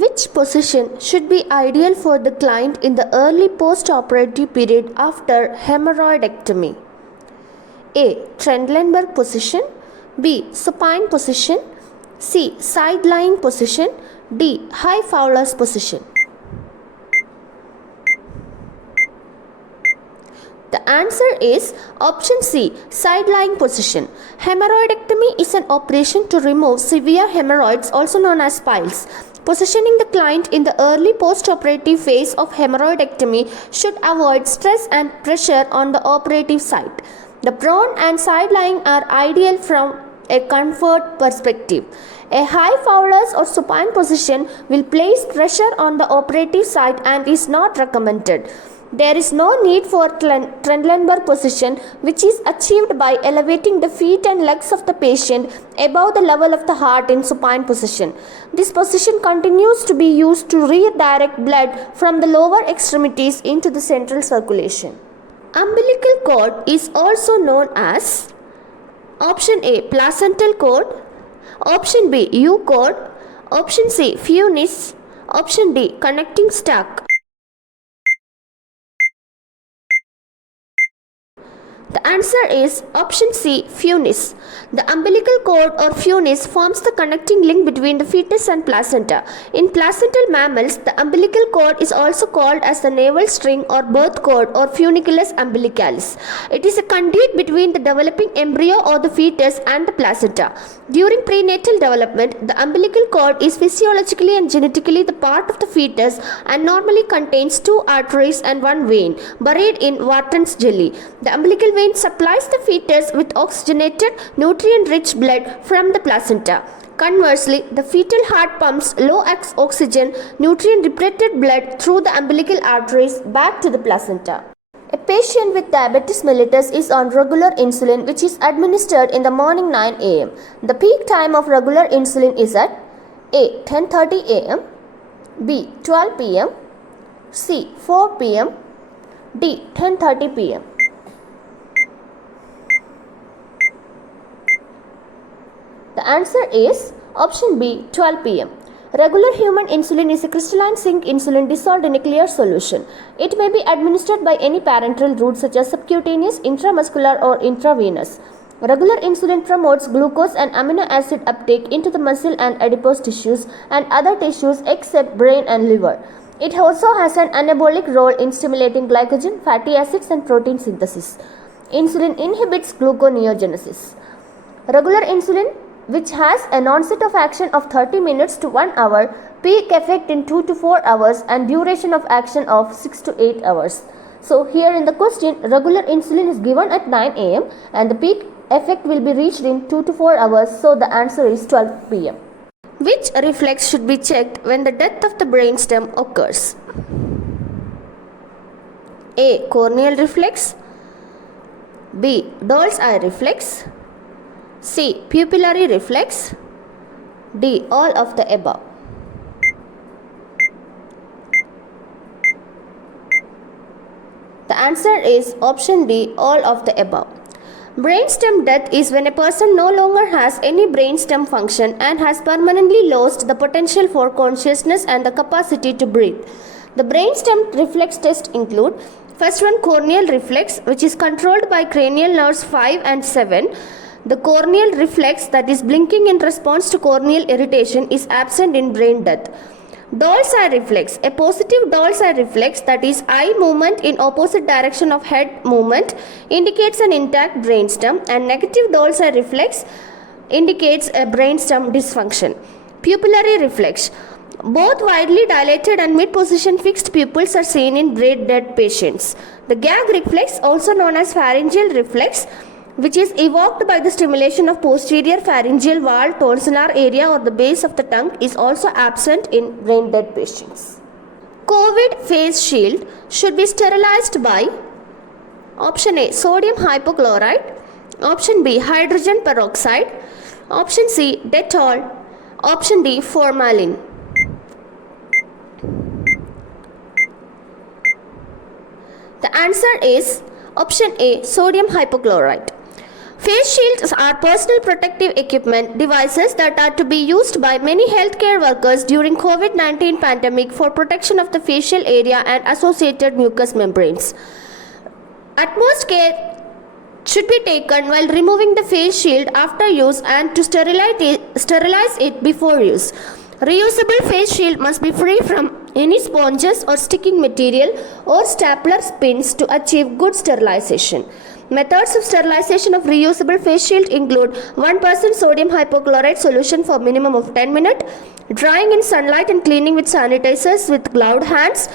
Which position should be ideal for the client in the early post-operative period after hemorrhoidectomy? A. Trendelenburg position. B. Supine position. C. Side-lying position. D. High Fowler's position. The answer is option C, side-lying position. Hemorrhoidectomy is an operation to remove severe hemorrhoids, also known as piles. Positioning the client in the early post-operative phase of hemorrhoidectomy should avoid stress and pressure on the operative site. The prone and side-lying are ideal from a comfort perspective. A high Fowler's or supine position will place pressure on the operative site and is not recommended. There is no need for Trendelenburg position, which is achieved by elevating the feet and legs of the patient above the level of the heart in supine position. This position continues to be used to redirect blood from the lower extremities into the central circulation. Umbilical cord is also known as option A, placental cord, option B, U cord, option C, funis, option D, connecting stack. The answer is option C, funis. The umbilical cord or funis forms the connecting link between the fetus and placenta. In placental mammals, the umbilical cord is also called as the navel string or birth cord or funiculus umbilicalis. It is a conduit between the developing embryo or the fetus and the placenta. During prenatal development, the umbilical cord is physiologically and genetically the part of the fetus and normally contains two arteries and one vein buried in Wharton's jelly. The umbilical vein supplies the fetus with oxygenated, nutrient-rich blood from the placenta. Conversely, the fetal heart pumps low oxygen, nutrient-depleted blood through the umbilical arteries back to the placenta. A patient with diabetes mellitus is on regular insulin, which is administered in the morning 9 a.m. The peak time of regular insulin is at A. 10:30 a.m. B. 12 p.m. C. 4 p.m. D. 10:30 p.m. The answer is option B, 12 p.m. Regular human insulin is a crystalline zinc insulin dissolved in a clear solution. It may be administered by any parenteral route such as subcutaneous, intramuscular or intravenous. Regular insulin promotes glucose and amino acid uptake into the muscle and adipose tissues and other tissues except brain and liver. It also has an anabolic role in stimulating glycogen, fatty acids and protein synthesis. Insulin inhibits gluconeogenesis. Regular insulin, which has an onset of action of 30 minutes to 1 hour, peak effect in 2 to 4 hours and duration of action of 6 to 8 hours. So here in the question, regular insulin is given at 9 a.m. and the peak effect will be reached in 2 to 4 hours, so the answer is 12 p.m. Which reflex should be checked when the death of the brainstem occurs? A. Corneal reflex. B. Doll's eye reflex. C. Pupillary reflex. D. All of the above. The answer is option D, all of the above. Brainstem death is when a person no longer has any brainstem function and has permanently lost the potential for consciousness and the capacity to breathe. The brainstem reflex tests include: first one, corneal reflex, which is controlled by cranial nerves 5 and 7. The corneal reflex, that is blinking in response to corneal irritation, is absent in brain death. Doll's eye reflex, a positive Doll's eye reflex, that is eye movement in opposite direction of head movement, indicates an intact brainstem, and negative Doll's eye reflex indicates a brainstem dysfunction. Pupillary reflex, both widely dilated and mid-position fixed pupils are seen in brain dead patients. The gag reflex, also known as pharyngeal reflex, which is evoked by the stimulation of posterior pharyngeal wall, tonsillar area or the base of the tongue, is also absent in brain dead patients. COVID face shield should be sterilized by option A, sodium hypochlorite, option B, hydrogen peroxide, option C, Dettol, option D, formalin. The answer is option A, sodium hypochlorite. Face shields are personal protective equipment devices that are to be used by many healthcare workers during COVID-19 pandemic for protection of the facial area and associated mucous membranes. Utmost care should be taken while removing the face shield after use and to sterilize it before use. Reusable face shield must be free from any sponges or sticking material or stapler pins to achieve good sterilization. Methods of sterilization of reusable face shield include 1% sodium hypochlorite solution for minimum of 10 minutes, drying in sunlight and cleaning with sanitizers with gloved hands,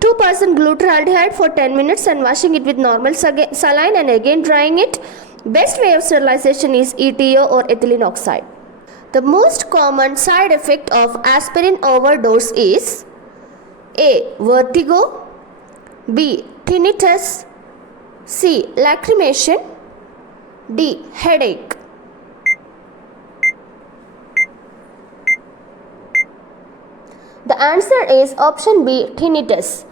2% glutaraldehyde for 10 minutes and washing it with normal saline and again drying it. Best way of sterilization is ETO or ethylene oxide. The most common side effect of aspirin overdose is A. Vertigo, B. Tinnitus, C. Lacrimation, D. Headache. The answer is option B. Tinnitus.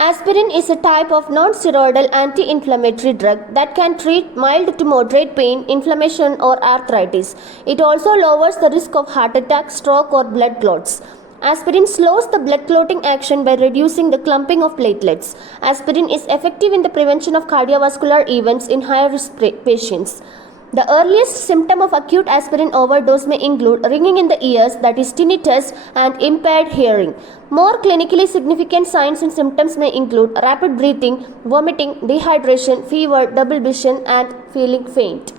Aspirin is a type of non-steroidal anti-inflammatory drug that can treat mild to moderate pain, inflammation or arthritis. It also lowers the risk of heart attack, stroke or blood clots. Aspirin slows the blood clotting action by reducing the clumping of platelets. Aspirin is effective in the prevention of cardiovascular events in higher risk patients. The earliest symptom of acute aspirin overdose may include ringing in the ears, that is tinnitus, and impaired hearing. More clinically significant signs and symptoms may include rapid breathing, vomiting, dehydration, fever, double vision, and feeling faint.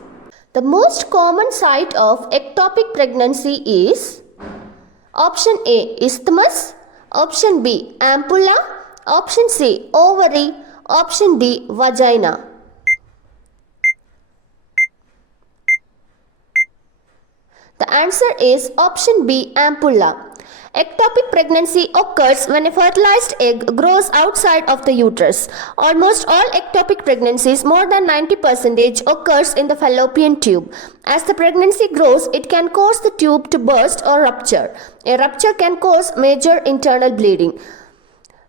The most common site of ectopic pregnancy is option A. Isthmus, option B. Ampulla, option C. Ovary, option D. Vagina. The answer is option B. Ampulla. Ectopic pregnancy occurs when a fertilized egg grows outside of the uterus. Almost all ectopic pregnancies, more than 90%, occurs in the fallopian tube. As the pregnancy grows, it can cause the tube to burst or rupture. A rupture can cause major internal bleeding.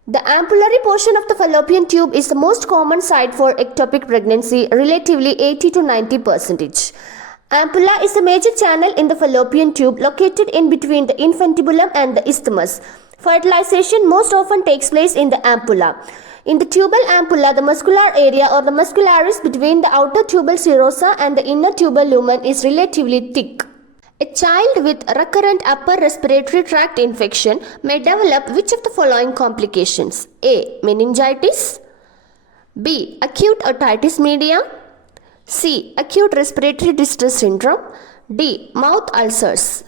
The ampullary portion of the fallopian tube is the most common site for ectopic pregnancy, relatively 80 to 90%. Ampulla is a major channel in the fallopian tube located in between the infundibulum and the isthmus. Fertilization most often takes place in the ampulla. In the tubal ampulla, the muscular area or the muscularis between the outer tubal serosa and the inner tubal lumen is relatively thick. A child with recurrent upper respiratory tract infection may develop which of the following complications? A. Meningitis, B. Acute otitis media, C. Acute respiratory distress syndrome, D. Mouth ulcers.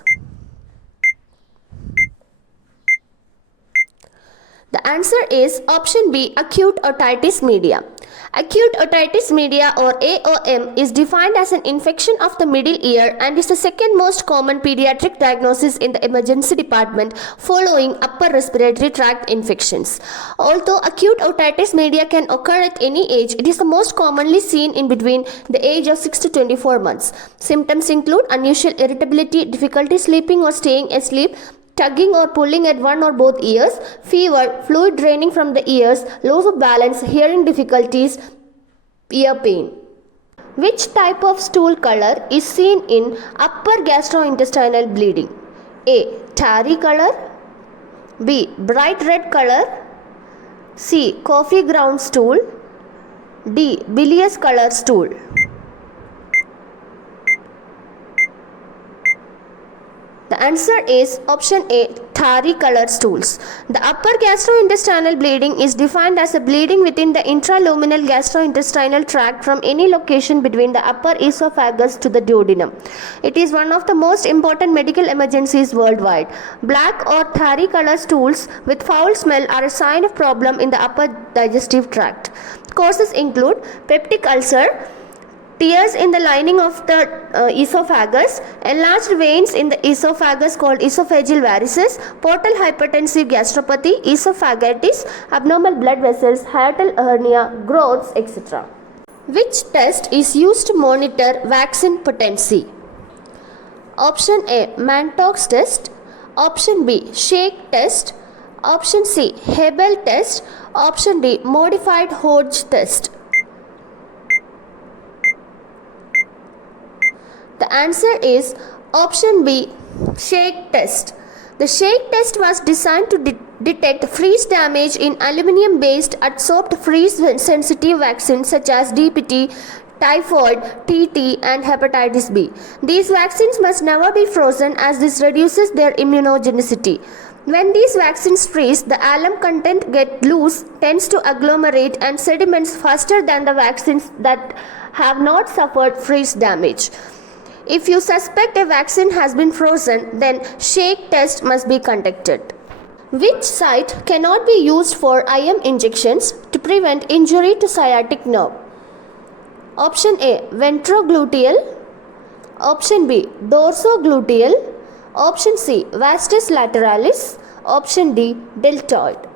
The answer is option B. Acute otitis media. Acute otitis media or AOM is defined as an infection of the middle ear and is the second most common pediatric diagnosis in the emergency department following upper respiratory tract infections. Although acute otitis media can occur at any age, it is the most commonly seen in between the age of 6 to 24 months. Symptoms include unusual irritability, difficulty sleeping or staying asleep, tugging or pulling at one or both ears, fever, fluid draining from the ears, loss of balance, hearing difficulties, ear pain. Which type of stool color is seen in upper gastrointestinal bleeding? A. Tarry color, B. Bright red color, C. Coffee ground stool, D. Bilious color stool. The answer is option A. Tarry colored stools. The upper gastrointestinal bleeding is defined as a bleeding within the intraluminal gastrointestinal tract from any location between the upper esophagus to the duodenum. It is one of the most important medical emergencies worldwide. Black or tarry colored stools with foul smell are a sign of problem in the upper digestive tract. Causes include peptic ulcer, tears in the lining of the esophagus, enlarged veins in the esophagus called esophageal varices, portal hypertensive gastropathy, esophagitis, abnormal blood vessels, hiatal hernia, growths, etc. Which test is used to monitor vaccine potency? Option A. Mantoux test, option B. Shake test, option C. Hebel test, option D. Modified Hodge test. The answer is option B, shake test. The shake test was designed to detect freeze damage in aluminum-based adsorbed freeze-sensitive vaccines such as DPT, typhoid, TT and hepatitis B. These vaccines must never be frozen as this reduces their immunogenicity. When these vaccines freeze, the alum content gets loose, tends to agglomerate and sediments faster than the vaccines that have not suffered freeze damage. If you suspect a vaccine has been frozen, then shake test must be conducted. Which site cannot be used for IM injections to prevent injury to sciatic nerve? Option A, ventrogluteal. Option B, dorsogluteal. Option C, vastus lateralis. Option D, deltoid.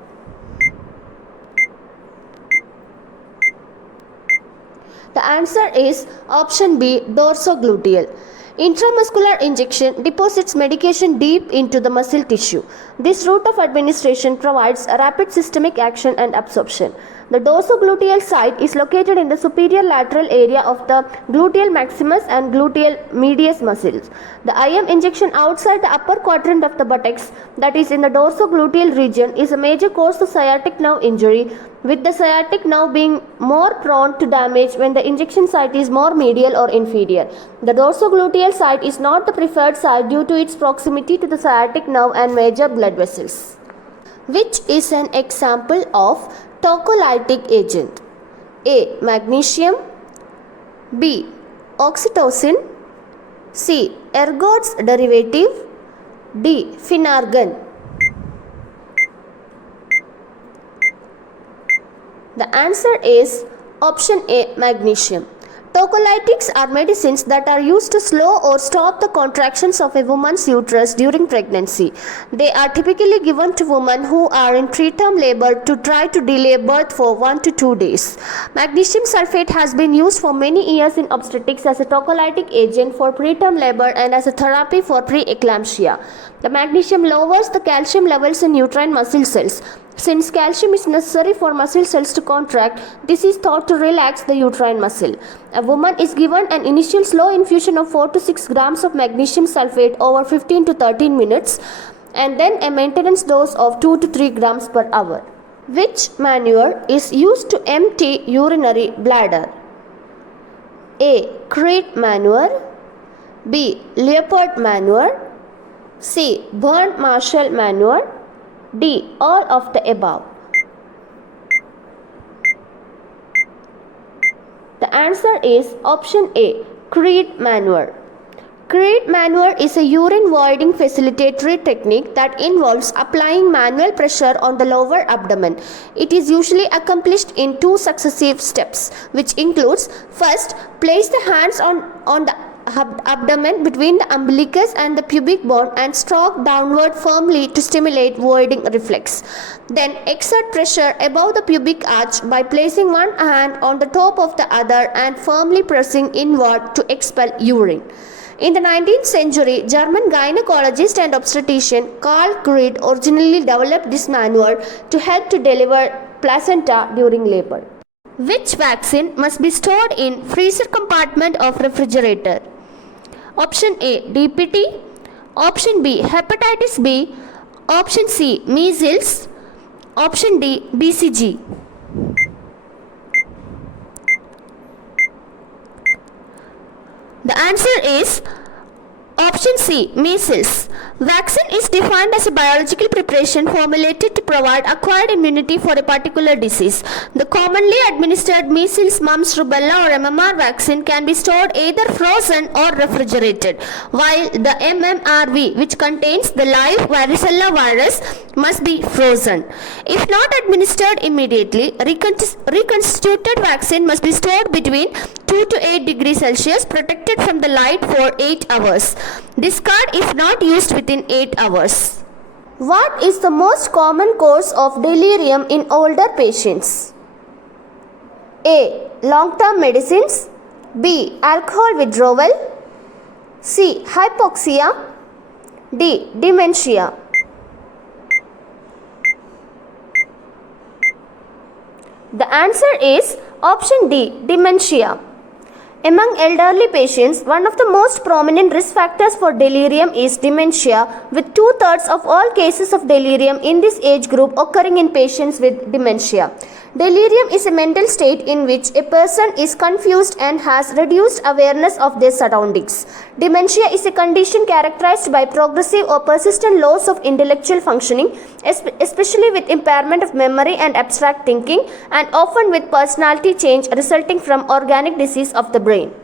The answer is option B, dorsogluteal. Intramuscular injection deposits medication deep into the muscle tissue. This route of administration provides a rapid systemic action and absorption. The dorsogluteal site is located in the superior lateral area of the gluteal maximus and gluteal medius muscles. The IM injection outside the upper quadrant of the buttocks, that is in the dorsogluteal region, is a major cause of sciatic nerve injury, with the sciatic nerve being more prone to damage when the injection site is more medial or inferior. The dorsogluteal site is not the preferred site due to its proximity to the sciatic nerve and major blood vessels. Which is an example of tocolytic agent? A, magnesium. B, oxytocin. C, ergot's derivative. D, phenargon. The answer is option A, magnesium. Tocolytics are medicines that are used to slow or stop the contractions of a woman's uterus during pregnancy. They are typically given to women who are in preterm labor to try to delay birth for 1 to 2 days. Magnesium sulfate has been used for many years in obstetrics as a tocolytic agent for preterm labor and as a therapy for preeclampsia. The magnesium lowers the calcium levels in uterine muscle cells. Since calcium is necessary for muscle cells to contract, this is thought to relax the uterine muscle. A woman is given an initial slow infusion of 4 to 6 grams of magnesium sulfate over 15 to 13 minutes and then a maintenance dose of 2 to 3 grams per hour. Which manure is used to empty urinary bladder? A, Crete manure. B, leopard manure. C, Burnt Marshall manure. D, all of the above. The answer is option A, Crete manure. Crete manure is a urine voiding facilitatory technique that involves applying manual pressure on the lower abdomen. It is usually accomplished in 2 successive steps, which includes: first, place the hands on the abdomen between the umbilicus and the pubic bone and stroke downward firmly to stimulate voiding reflex. Then exert pressure above the pubic arch by placing one hand on the top of the other and firmly pressing inward to expel urine. In the 19th century, German gynecologist and obstetrician Karl Crete originally developed this maneuver to help to deliver placenta during labor. Which vaccine must be stored in freezer compartment of refrigerator? Option A, DPT. Option B, hepatitis B. Option C, measles. Option D, BCG. The answer is option C, measles. Vaccine is defined as a biological preparation formulated to provide acquired immunity for a particular disease. The commonly administered measles, mumps, rubella or MMR vaccine can be stored either frozen or refrigerated, while the MMRV, which contains the live varicella virus, must be frozen. If not administered immediately, reconstituted vaccine must be stored between 2 to 8 degrees Celsius, protected from the light for 8 hours. Discard if not used within 8 hours. What is the most common cause of delirium in older patients? A, long-term medicines. B, alcohol withdrawal. C, hypoxia. D, dementia. The answer is option D, dementia. Among elderly patients, one of the most prominent risk factors for delirium is dementia, with 2/3 of all cases of delirium in this age group occurring in patients with dementia. Delirium is a mental state in which a person is confused and has reduced awareness of their surroundings. Dementia is a condition characterized by progressive or persistent loss of intellectual functioning, especially with impairment of memory and abstract thinking, and often with personality change resulting from organic disease of the brain.